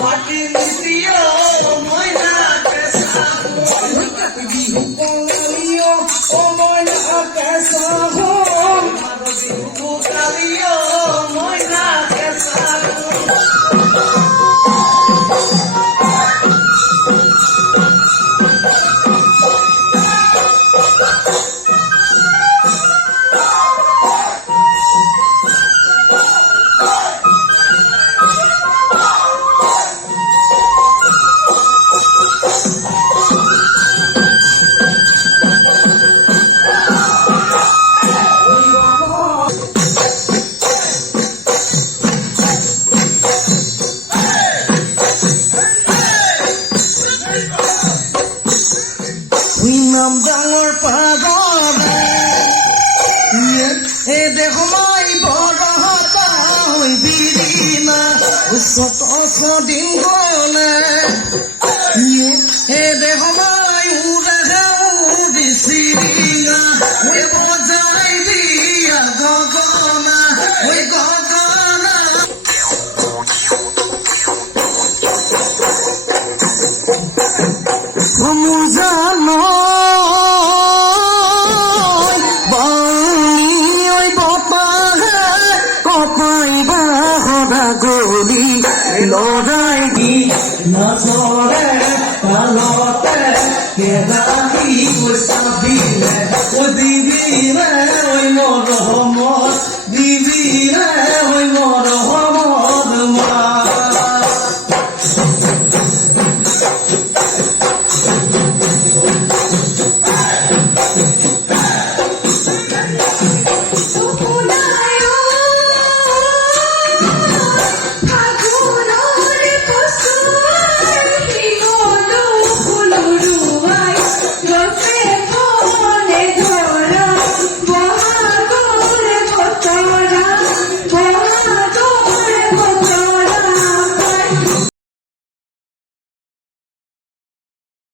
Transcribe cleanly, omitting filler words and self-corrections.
মাটি নিতিও ময়না কেসা বিহু কঙালিও ও ময়না কেঁচা বিহু কালিও ময়না কেসা নাম ডাঙৰ পাগলে এ দেহ মাই বৰহতা হৈ বিৰিমা উচ্চত দিন গলে এ দেহ মাই উৰে বিচিৰিঙা ঐ বজাই দিয়া গগনা ঐ গগনা সমুজানো গলি লৰাই দি নজৰে তালতে কেৰাহী চাবিলে ঐ দিদিৰে ঐ মৰম